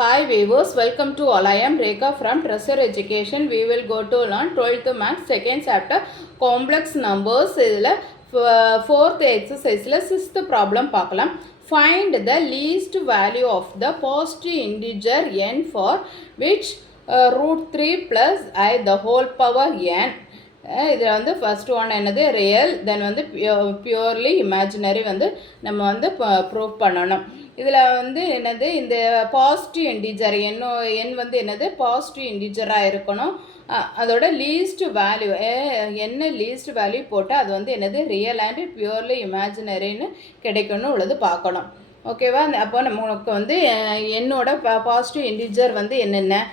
Hi viewers, welcome to all. I am Rekha from Treasure Education. We will go to learn 12th Maths second chapter complex numbers. இதில் 4th exerciseல 6th problem பார்க்கலாம். Find the least value of the positive integer n for which root 3 plus I the whole power n. இதில் வந்து first one என்னது real, தென் வந்து purely imaginary வந்து நம்ம வந்து prove பண்ணணும். இதில் வந்து என்னது இந்த பாசிட்டிவ் இன்டிஜர் என் வந்து என்னது பாசிட்டிவ் இன்டிஜராக இருக்கணும். அதோட லீஸ்ட் வேல்யூ என்ன லீஸ்ட் வேல்யூ போட்டால் அது வந்து என்னது ரியல் அண்ட் பியூர்லி இமேஜினரின்னு கிடைக்கணும் உள்ளது பார்க்கணும். ஓகேவா? அப்போ நமக்கு வந்து என்னோட பாசிட்டிவ் இன்டிஜர் வந்து என்னென்ன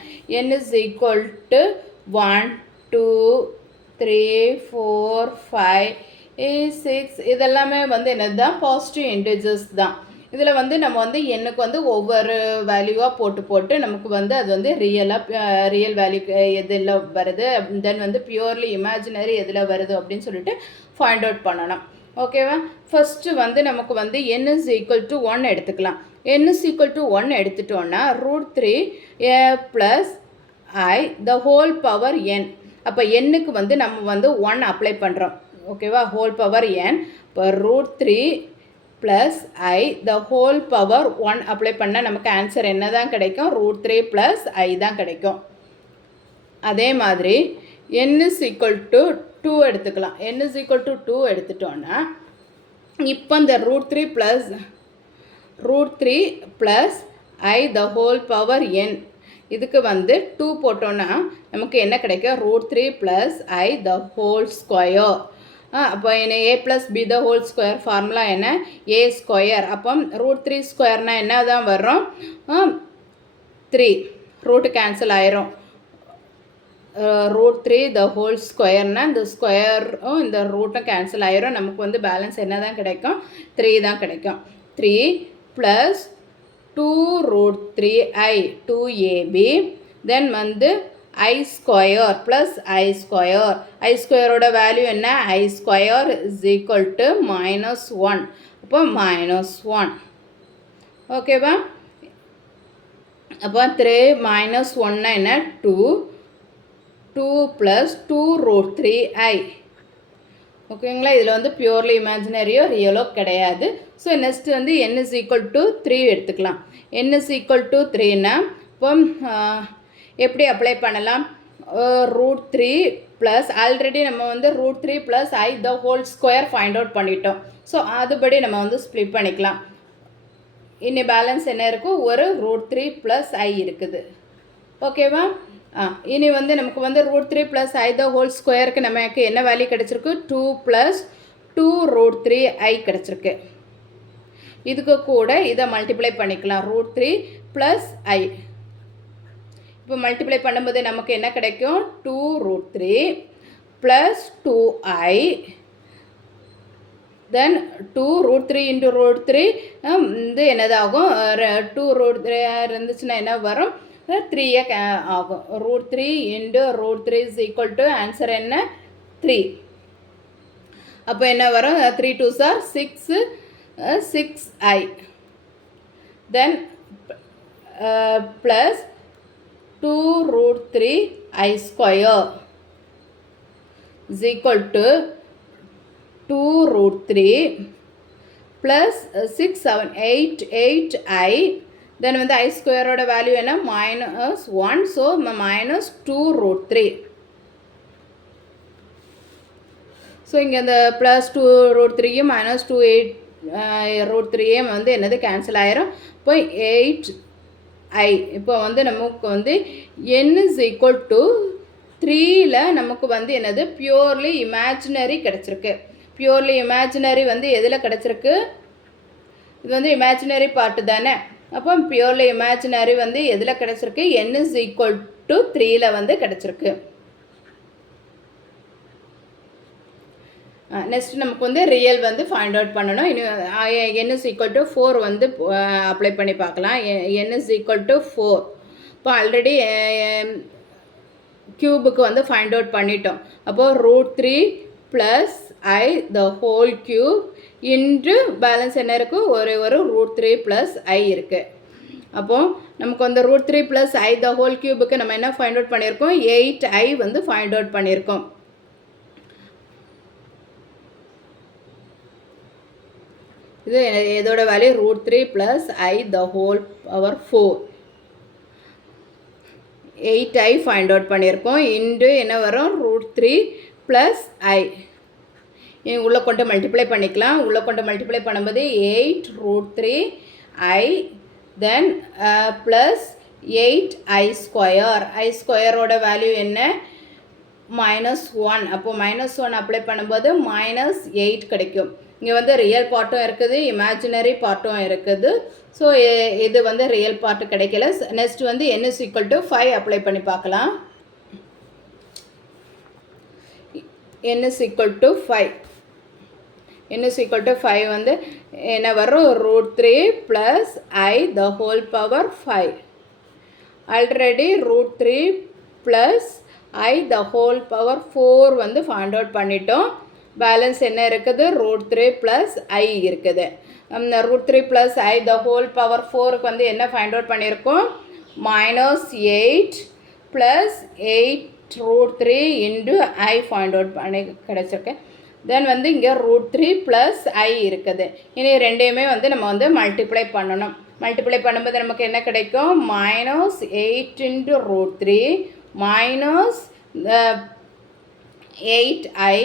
n is equal to 1 2 3 4 5 6 இதெல்லாமே வந்து என்னது தான் பாசிட்டிவ் இன்டிஜர்ஸ் தான். இதில் வந்து நம்ம வந்து எண்ணுக்கு வந்து ஒவ்வொரு வேல்யூவாக போட்டு நமக்கு வந்து அது வந்து ரியல் வேல்யூ எதில் வருது, தென் வந்து பியூர்லி இமேஜினரி எதில் வருது அப்படின்னு சொல்லிட்டு ஃபைண்ட் அவுட் பண்ணணும். ஓகேவா? ஃபஸ்ட்டு வந்து நமக்கு வந்து n is equal to 1 எடுத்துக்கலாம். n is equal to 1 எடுத்துட்டோன்னா root 3 plus I the whole power n. அப்போ எண்ணுக்கு வந்து நம்ம வந்து 1 அப்ளை பண்ணுறோம். ஓகேவா? Whole power n. இப்போ root 3 plus I the whole power 1 apply பண்ணால் நமக்கு ஆன்சர் என்ன தான் கிடைக்கும்? root 3 ப்ளஸ் ஐ தான் கிடைக்கும். அதே மாதிரி n is equal to 2 எடுத்துக்கலாம். n is equal to 2 எடுத்துட்டோன்னா இப்போ இந்த root 3 plus I the whole power n இதுக்கு வந்து 2 போட்டோன்னா நமக்கு என்ன கிடைக்கும்? root 3 plus I the whole square. அப்போ என்ன a plus b the whole square formula என்ன? a square. அப்போ root 3 ஸ்கொயர்னால் என்ன தான் வரும்? 3 ரூட்டு கேன்சல் ஆயிரும். root 3 த ஹோல் ஸ்கொயர்னால் இந்த ஸ்கொயரும் இந்த ரூட்டும் கேன்சல் ஆயிரும். நமக்கு வந்து பேலன்ஸ் என்ன தான் கிடைக்கும்? 3 தான் கிடைக்கும். 3 plus 2 root 3i 2ab then வந்து I square plus I square. I ஸ்கொயரோட வேல்யூ என்ன? I square is equal to -1. அப்போ -1. ஓகேவா? அப்போ 3 -1 என்ன? 2 ப்ளஸ் 2 root 3i. ஓகேங்களா? இதில் வந்து பியூர்லி இமேஜினரியோ ரியலோ கிடையாது. ஸோ நெக்ஸ்ட் வந்து n is equal to 3 எடுத்துக்கலாம். n is equal to 3னா இப்போ எப்படி அப்ளை பண்ணலாம்? root 3 ப்ளஸ் ஆல்ரெடி நம்ம வந்து root 3 plus I the whole square find out பண்ணிட்டோம். ஸோ அதுபடி நம்ம வந்து ஸ்ப்ளிட் பண்ணிக்கலாம். இனி பேலன்ஸ் என்ன இருக்கும்? ஒரு root 3 ப்ளஸ் ஐ இருக்குது. ஓகேவா? இனி வந்து நமக்கு வந்து root 3 plus I the whole ஸ்கொயருக்கு நமக்கு என்ன வேல்யூ கிடச்சிருக்கு? 2 ப்ளஸ் 2 root 3i கிடச்சிருக்கு. இதுக்கு கூட இதை மல்டிப்ளை பண்ணிக்கலாம். root 3 ப்ளஸ் ஐ. இப்போ மல்டிப்ளை பண்ணும்போது நமக்கு என்ன கிடைக்கும்? 2 root 3 ப்ளஸ் 2i தென் 2 root 3 இன்ட்டு root 3 இது என்னதாகும்? 2 root 3 இருந்துச்சுன்னா என்ன வரும்? 3 ஆகும். root 3 into root 3 is equal to answer என்ன? 3. அப்போ என்ன வரும்? 3 2s are 6i then plus 2 root 3i square is equal to 2 root 3 plus 6 7 8i தென் வந்து ஐ ஸ்கொயரோட வேல்யூ என்ன? -1. So -2 root 3. ஸோ இங்கே இந்த ப்ளஸ் 2 root 3யும் -2 root 3யும் வந்து என்னது கேன்சல் ஆயிரும். இப்போ 8i. இப்போ வந்து நமக்கு வந்து n is equal to 3ல நமக்கு வந்து என்னது பியூர்லி இமேஜினரி கிடச்சிருக்கு. பியூர்லி இமேஜினரி வந்து எதில் கிடச்சிருக்கு? இது வந்து இமேஜினரி பார்ட்டு தானே. அப்போ பியூர்லி இமேஜினரி வந்து எதில் கிடச்சிருக்கு? n is equal to 3ல வந்து கிடச்சிருக்கு. நெக்ஸ்ட் நமக்கு வந்து ரியல் வந்து ஃபைண்ட் அவுட் பண்ணணும். n is equal to 4 வந்து அப்ளை பண்ணி பார்க்கலாம். n is equal to 4. இப்போ ஆல்ரெடி க்யூபுக்கு வந்து ஃபைண்ட் அவுட் பண்ணிட்டோம். அப்போது root 3 plus I the whole cube into balance என்ன இருக்குது? ஒரு root 3 ப்ளஸ் ஐ இருக்குது. அப்போது நமக்கு வந்து √3 + I the whole cubeக்கு நம்ம என்ன ஃபைண்ட் அவுட் பண்ணியிருக்கோம் 8I வந்து ஃபைண்ட் அவுட் பண்ணியிருக்கோம். இது இதோட value √3 + I the whole power 4. 8I find out பண்ணியிருக்கோம். இன்டு என்ன வரும் √3 + I. உள்ளே கொண்டு மல்டிப்ளை பண்ணிக்கலாம். உள்ளே கொண்டு மல்டிப்ளை பண்ணும்போது 8 √3 I தென் ப்ளஸ் 8I². I²ஓட வேல்யூ என்ன -1. அப்போது -1 அப்ளை பண்ணும்போது -8 கிடைக்கும். இங்கே வந்து ரியல் பார்ட்டும் இருக்குது, இமேஜினரி பார்ட்டும் இருக்குது. ஸோ இது வந்து ரியல் பார்ட்டு கிடைக்கல. நெக்ஸ்ட் வந்து n = 5 அப்ளை பண்ணி பார்க்கலாம். n = 5. n = 5 வந்து என்ன வரும் √3 + I the whole power 5. Already √3 + I the whole power 4 வந்து ஃபைண்ட் அவுட் பண்ணிட்டோம். பேலன்ஸ் என்ன இருக்குது √3 + I இருக்குது. √3 + I the whole power 4க்கு வந்து என்ன ஃபைண்ட் அவுட் பண்ணியிருக்கோம் -8 + 8 √3 இன்டு I ஃபைண்ட் அவுட் பண்ணி கிடச்சிருக்கேன். தென் வந்து இங்கே √3 + I இருக்குது. இனி ரெண்டையுமே வந்து நம்ம வந்து மல்டிப்ளை பண்ணணும். மல்டிப்ளை பண்ணும்போது நமக்கு என்ன கிடைக்கும் -8 × √3 -8I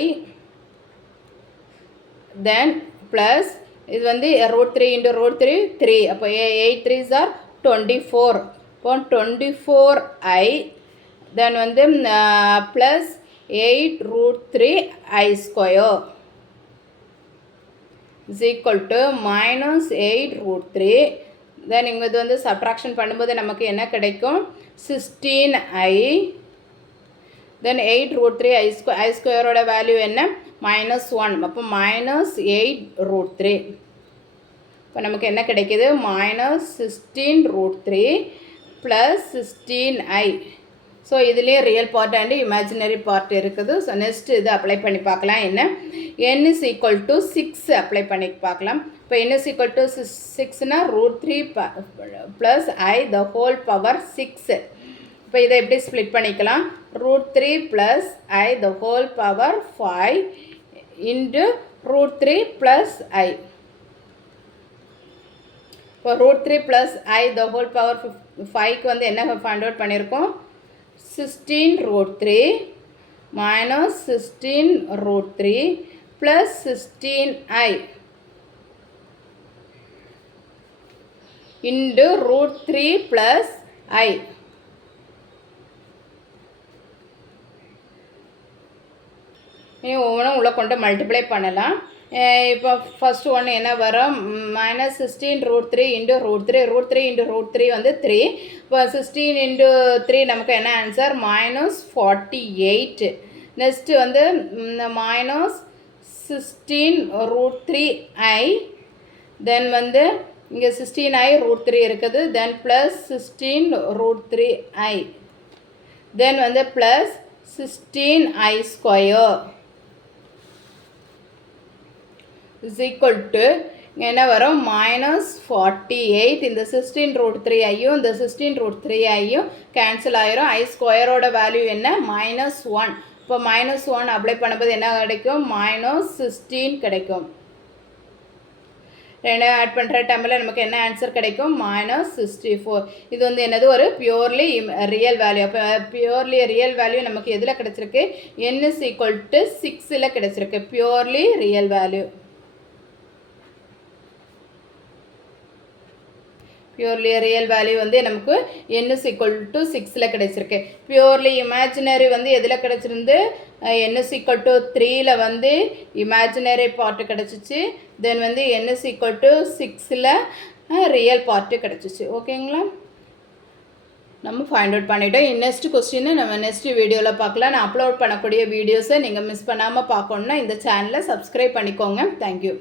தென் ப்ளஸ் இது வந்து √3 × √3 3. அப்போ 8 3s are 24. இப்போ 24I தென் வந்து plus 8 √3 I² is equal to -8 √3. தென் இங்கே இது வந்து சப்ட்ராக்ஷன் பண்ணும்போது நமக்கு என்ன கிடைக்கும் 16I தென் 8 √3 I²ஓட வேல்யூ என்ன -1. அப்போ -8 √3. இப்போ நமக்கு என்ன கிடைக்கிது -16 √3 + 16I. ஸோ இதுலேயே real part and imaginary part இருக்குது. ஸோ நெக்ஸ்ட் இது அப்ளை பண்ணி பார்க்கலாம். என்ன n = 6 அப்ளை பண்ணி பார்க்கலாம். இப்போ n = 6னா √3 + I the whole power 6. இப்போ இதை எப்படி ஸ்ப்ளிட் பண்ணிக்கலாம் √3 + I the whole power 5 into √3 + I. இப்போ √3 + I the whole power 5க்கு வந்து என்ன ஃபைண்ட் அவுட் பண்ணியிருக்கோம் 16 √3 -16 √3 + 16I இன்டு √3 + I. ஒவ்வொன்றும் உள்ள கொண்டு மல்டிப்ளை பண்ணலாம். இப்போ ஃபர்ஸ்ட் ஒன்று என்ன வரும் -16 √3 இன்டு √3 √3 இன்டு √3 வந்து 3. இப்போ 16 இன்டு 3 நமக்கு என்ன ஆன்சர் -48. நெக்ஸ்ட்டு வந்து -16 √3I தென் வந்து இங்கே 16I √3 இருக்குது. தென் ப்ளஸ் 16 √3I தென் வந்து plus 16I² is equal to என்ன வரும் -48. இந்த 16 √3ஐயும் இந்த 16 √3ஐயும் கேன்சல் ஆயிரும். I²ஓட வேல்யூ என்ன -1. இப்போ -1 அப்ளை பண்ணும்போது என்ன கிடைக்கும் -16 கிடைக்கும். ரெண்டாவது ஆட் பண்ணுற டைமில் நமக்கு என்ன ஆன்சர் கிடைக்கும் -64. இது வந்து என்னது ஒரு பியூர்லி ரியல் வேல்யூ. அப்போ பியூர்லி ரியல் வேல்யூ நமக்கு எதில் கிடச்சிருக்கு n = 6 கிடச்சிருக்கு. Purely real value purely real value வந்து நமக்கு n = 6 கிடைச்சிருக்கு. பியூர்லி இமேஜினரி வந்து எதில் கிடச்சிருந்து n = 3 வந்து இமேஜினரி பார்ட்டு கிடச்சிச்சு. தென் வந்து n = 6 ரியல் பார்ட்டு கிடச்சிச்சு. ஓகேங்களா, நம்ம ஃபைண்ட் அவுட் பண்ணிவிட்டோம். நெக்ஸ்ட் கொஸ்டின் நம்ம நெக்ஸ்ட் வீடியோவில் பார்க்கலாம். நான் அப்லோட் பண்ணக்கூடிய வீடியோஸை நீங்கள் மிஸ் பண்ணாமல் பார்க்கணுன்னா இந்த சேனலை சப்ஸ்கிரைப் பண்ணிக்கோங்க. தேங்க்யூ.